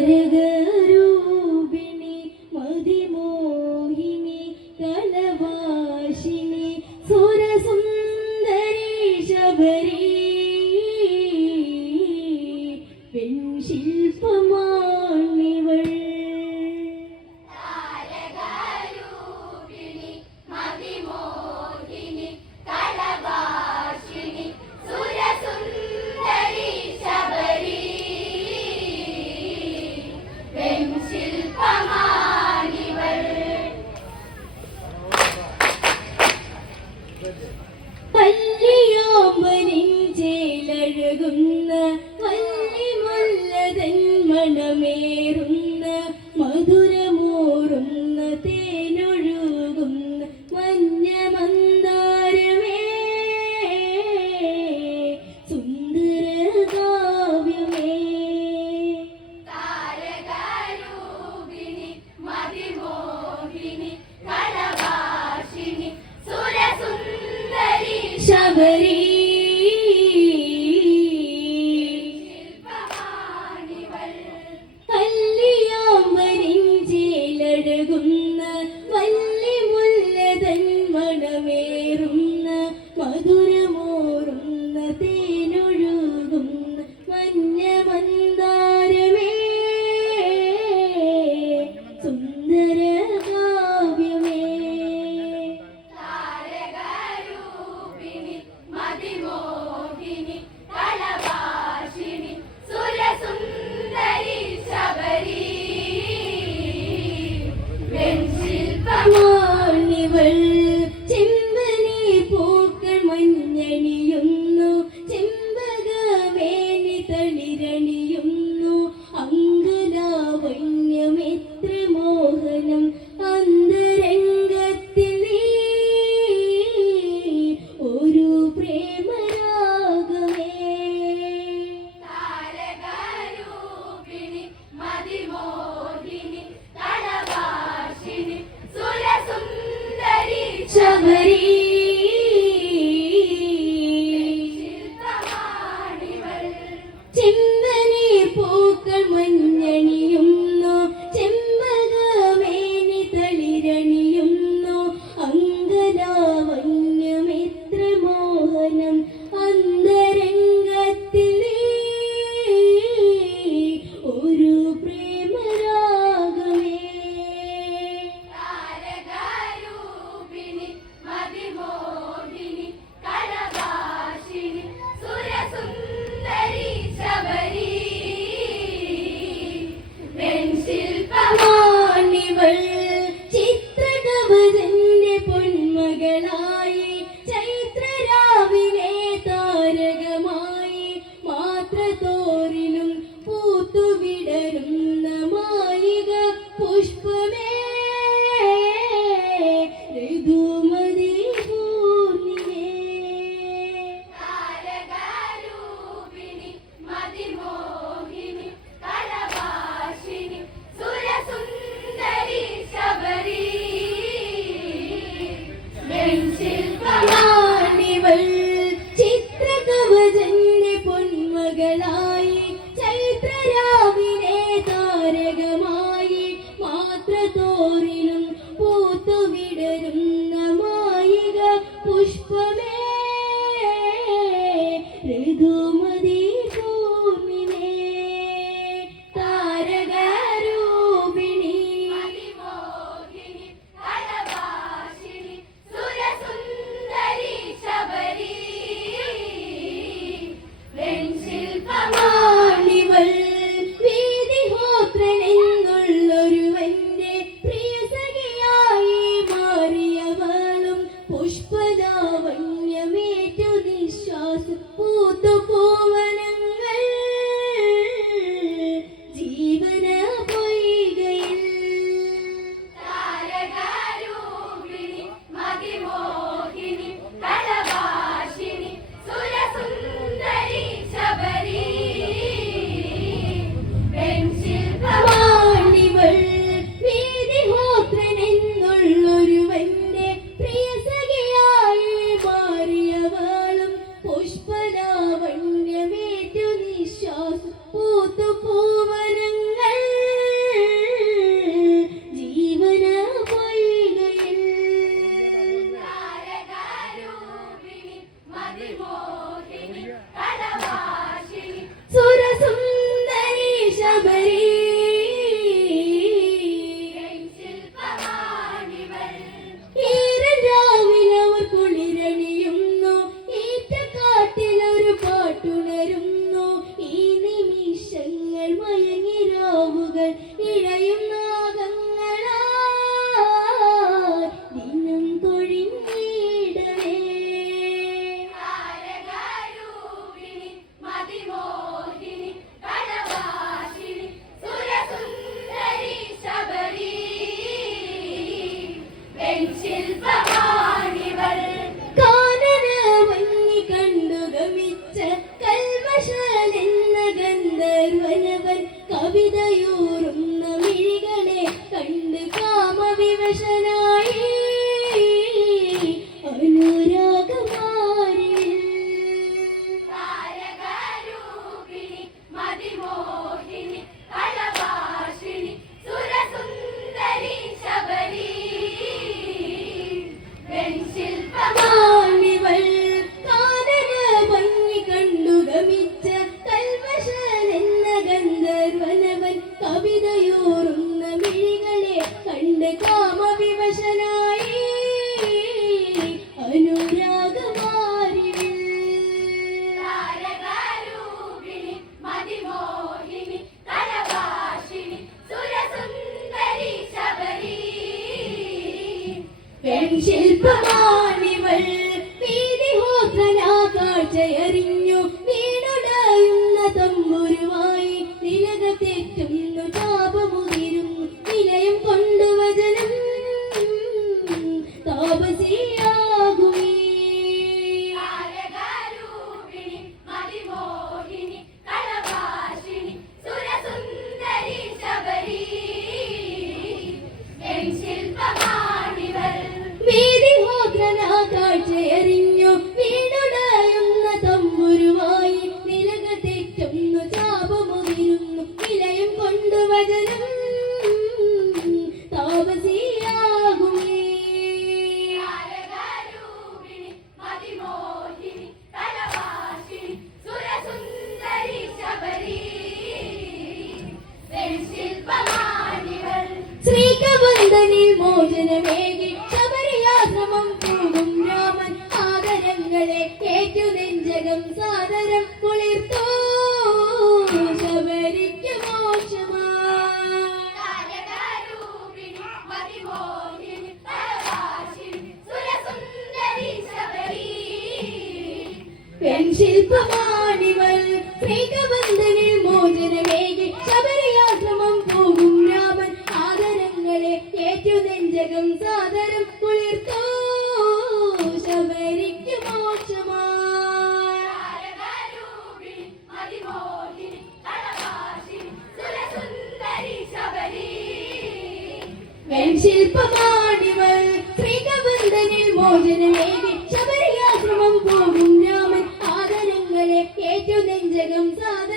മരക one അടുക്കൽ പെൺശില്പമാണിവൾ മോചനമേകി തിലകം സാദരം കുളിർത്തോ ശബരിക്ക് ശില്പമാണിവൾ ശ്രീകബന്ധനിൽ മോചനമേകി ശബരിയാശ്രമം പോകും രാമൻ ആദരങ്ങളെ ഏറ്റു നെഞ്ചകം സാധനം